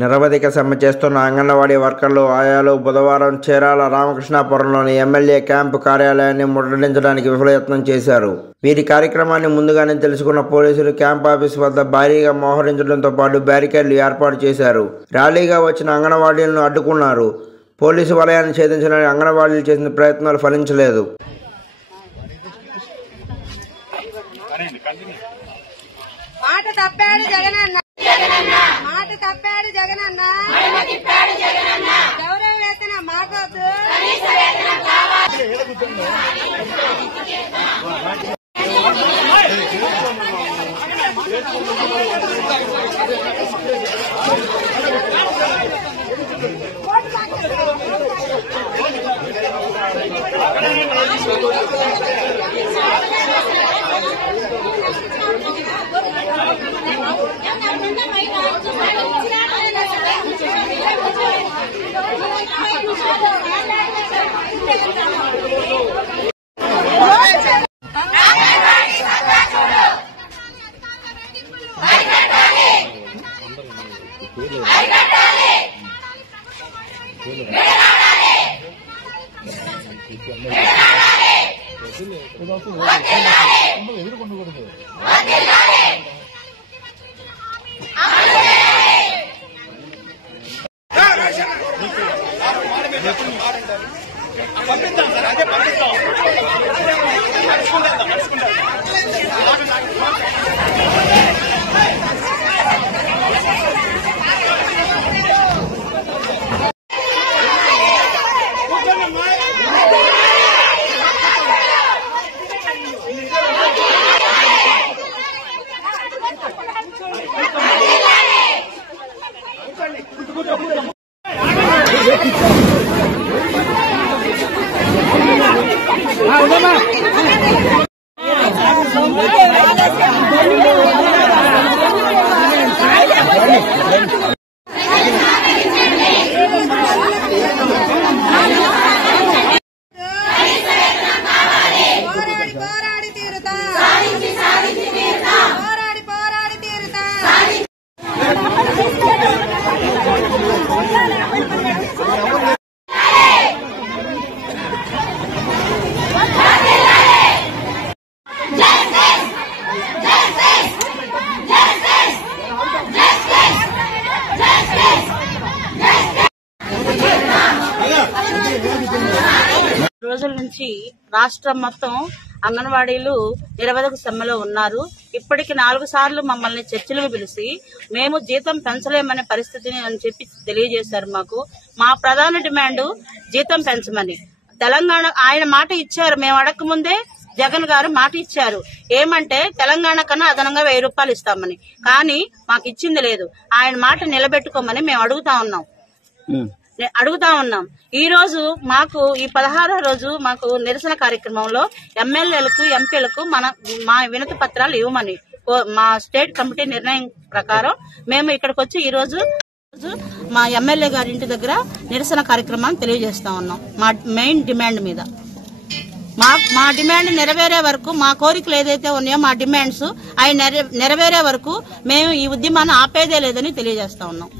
నిరవధిక సమ్మె చేస్తున్న అంగన్వాడీ వర్కర్లు ఆయాలు బుధవారం చీరాల రామకృష్ణాపురంలోని ఎమ్మెల్యే క్యాంపు కార్యాలయాన్ని ముట్టడించడానికి విఫలయత్నం చేశారు. వీరి కార్యక్రమాన్ని ముందుగానే తెలుసుకున్న పోలీసులు క్యాంప్ ఆఫీస్ వద్ద భారీగా మోహరించడంతో పాటు బ్యారికేడ్లు ఏర్పాటు చేశారు. ర్యాలీగా వచ్చిన అంగన్వాడీలను అడ్డుకున్నారు. పోలీసు వలయాన్ని ఛేదించడానికి అంగన్వాడీలు చేసిన ప్రయత్నాలు ఫలించలేదు. మాట తప్పాడు జగనన్న, మాట తప్పాడు జగనన్న, గౌరవ వేతనం మాకొద్దు, రోజుల నుంచి రాష్ట్రం మొత్తం అంగన్వాడీలు నిరవధిక సమ్మెలో ఉన్నారు. ఇప్పటికి 4 సార్లు మమ్మల్ని చర్చలకు పిలిచి మేము జీతం పెంచలేమనే పరిస్థితిని అని చెప్పి తెలియజేశారు. మా ప్రధాన డిమాండ్ జీతం పెంచమని. తెలంగాణ ఆయన మాట ఇచ్చారు. మేము అడగక ముందే జగన్ గారు మాట ఇచ్చారు. ఏమంటే తెలంగాణ కన్నా అదనంగా 1000 రూపాయలు ఇస్తామని. కానీ మాకు ఇచ్చింది లేదు. ఆయన మాట నిలబెట్టుకోమని మేము అడుగుతా ఉన్నాం. ఈ రోజు మాకు ఈ 16వ రోజు మాకు నిరసన కార్యక్రమంలో ఎమ్మెల్యేలకు ఎంపీలకు మా వినతి పత్రాలు ఇవ్వమని మా స్టేట్ కమిటీ నిర్ణయం ప్రకారం మేము ఇక్కడికి వచ్చి ఈ రోజు మా ఎమ్మెల్యే గారి ఇంటి దగ్గర నిరసన కార్యక్రమాన్ని తెలియజేస్తా ఉన్నాం. మా మెయిన్ డిమాండ్ మీద మా డిమాండ్ నెరవేరే వరకు, మా కోరికలు ఏదైతే ఉన్నాయో మా డిమాండ్స్ అవి నెరవేరే వరకు మేము ఈ ఉద్యమాన్ని ఆపేదే లేదని తెలియజేస్తా ఉన్నాం.